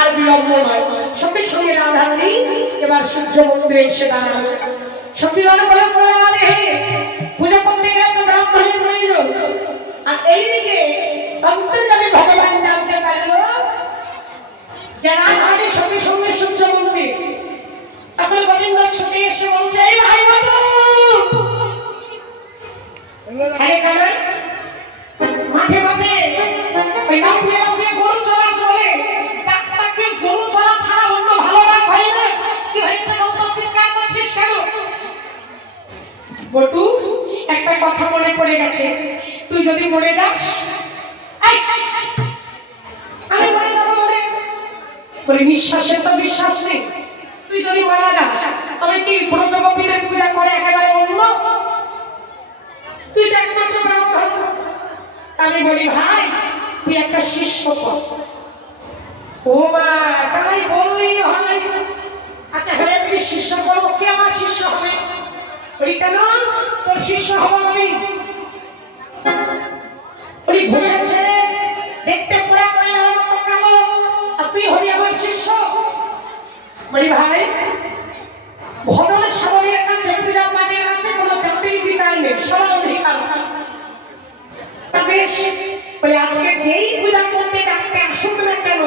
আর বিলম্ব নয় সঙ্গে সঙ্গে রাধারণী এবার সূর্য মন্দিরে এসে দাঁড়াল সতীগণ বলে প্রয়ালে হে পূজা করতে গেলে তো ব্রাহ্মণের প্রয়োজন আর এইদিকে বলছে বটু, একটা কথা মনে পড়ে গেছে। তুই যদি মরে যাস আমি মরে যাব মরে বলে, নিঃশ্বাসের তো বিশ্বাস নেই। তুই যদি মারা যাস, তবে কি ব্রজগোপীদের পূজা করে একেবারে অন্য? তুই তো একমাত্র ব্রাহ্মণ। আমি বলি, ভাই, তুই একটা শিষ্য কর। ও মা, তাই বললেই হয়। আচ্ছা হ্যাঁ শিষ্য করব। কে আমার শিষ্য হবে? বলি কেন? তোর শিষ্য হব আমি। ওই ঘুষের ছেলে দেখতে পোড়া ময়লার মতো কালো। আর তুই হবি আমার শিষ্য। বলি ভাই ভদ্র সাগরের কাছে পূজা পাঠের কাছে, কোনো জাতির বিচার নেই সবার অধিকার আছে। বেশ, বলে আজকে যেই পূজা করতে ডাকতে আসুক না কেন?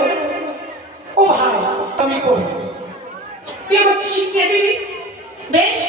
ও ভাই, আমি করি তুই আমাকে শিখিয়ে দিবি? বেশ